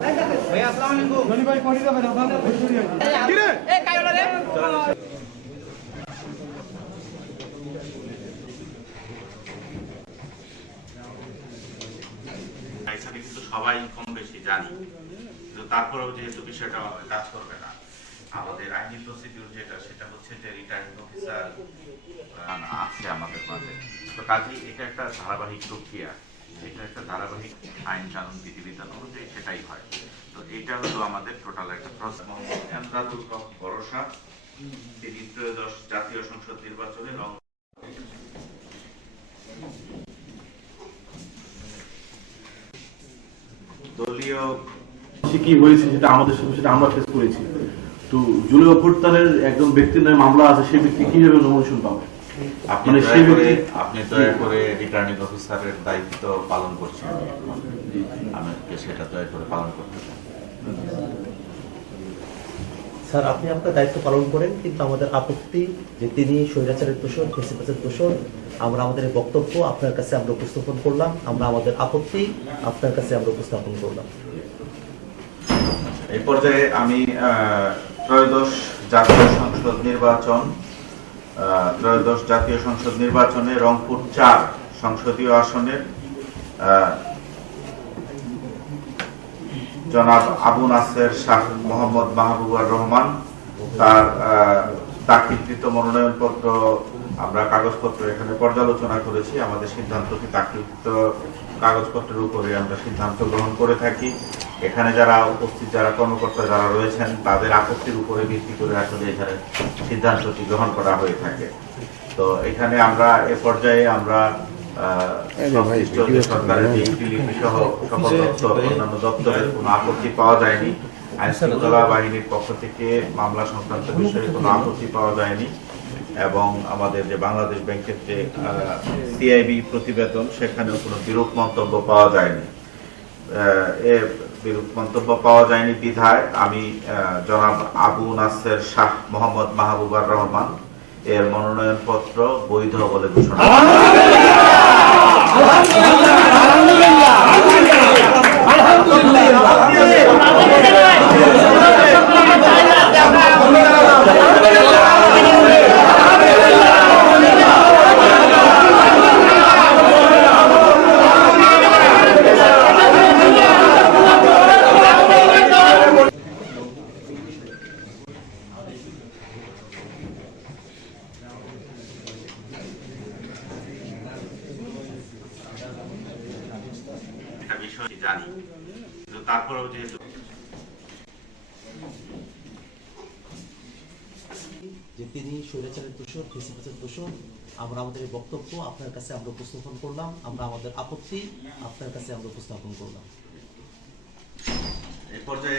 ভাইয়া আসসালামু আলাইকুম। জনি ভাই পড়ি যাবে না ওখানে কি রে এ কায়লা রে এখানে কিন্তু সবাই কম বেশি জানি, কিন্তু তারপরেও যেহেতু বিষয়টা কাজ করবে না, আমাদের আইনি প্রসিডিউর সেটা হচ্ছে যে রিটার্নিং অফিসার আছে আমাদের মাঝে। তো কাজেই এটা একটা ধারাবাহিক প্রক্রিয়া, এটা একটা ধারাবাহিক আইন কানুন বিধিবিধান অনুযায়ী সেটাই হয়। তো এটা হলো আমাদের টোটাল একটা প্রসেস। মোহাম্মদ এমদাদুল হক ভরসা, তিনি ত্রয়োদশ জাতীয় সংসদ নির্বাচনে দলীয় কি হয়েছে সেটা আমাদের সাথে সেটা আমরা ফেস করেছি। তো জুলাই অভ্যুত্থানের একজন ব্যক্তির নামে মামলা আছে, সেই ব্যক্তি কিভাবে নমিনেশন পাবে? আপনি দয়া করে রিটার্নিং অফিসারের দায়িত্ব পালন করছেন, আমাকে সেটা দয়া করে পালন করতে চান। স্যার, আপনি আপনার দায়িত্ব পালন করেন, কিন্তু আমাদের আপত্তি যে তিনি স্বৈরাচারের দোষর, ফেসিবাদের দোষর। আমরা আমাদের বক্তব্য আপনার কাছে আমরা উপস্থাপন করলাম, আমরা আমাদের আপত্তি আপনার কাছে আমরা উপস্থাপন করলাম। এই পর্যায়ে আমি ত্রয়োদশ জাতীয় সংসদ নির্বাচনে রংপুর ৪ সংসদীয় আসনের জনাব আবু নাসের শাহ মোহাম্মদ মাহবুবুর রহমান তার দাখিলকৃত মনোনয়নপত্র, আমরা কাগজপত্র এখানে পর্যালোচনা করেছি। আমাদের সিদ্ধান্তটি দাখিলকৃত কাগজপত্রের উপরে আমরা সিদ্ধান্ত গ্রহণ করে থাকি। এখানে যারা উপস্থিত যারা কর্মকর্তা যারা রয়েছেন তাদের আপত্তির উপরে ভিত্তি করে আসলে এখানে সিদ্ধান্তটি গ্রহণ করা হয়ে থাকে। তো এখানে আমরা এ পর্যায়ে আমরা সংশ্লিষ্ট যে সরকারের যে ইউটিলিটি সহ সকল দপ্তর অন্যান্য দপ্তরের কোনো আপত্তি পাওয়া যায়নি। আইন শৃঙ্খলা বাহিনীর পক্ষ থেকে মামলা সংক্রান্ত বিষয়ে কোনো আপত্তি পাওয়া যায়নি, এবং আমাদের যে বাংলাদেশ ব্যাংকের যে সিআইবি প্রতিবেদন সেখানেও কোনো বিরূপ মন্তব্য পাওয়া যায়নি। বিরূপ মন্তব্য পাওয়া যায়নি বিধায় আমি জনাব আবু নাসের শাহ মোহাম্মদ মাহবুবুর রহমান এর মনোনয়নপত্র বৈধ বলে ঘোষণা বিষয় জানি, কিন্তু তারপরেও যেহেতু যে তিনি স্বৈরাচারের দোষর, ফেসিবাদের দোষর। আমরা আমাদের বক্তব্য আপনার কাছে আমরা উপস্থাপন করলাম, আমরা আমাদের আপত্তি আপনার কাছে আমরা উপস্থাপন করলাম। এই পর্যায়ে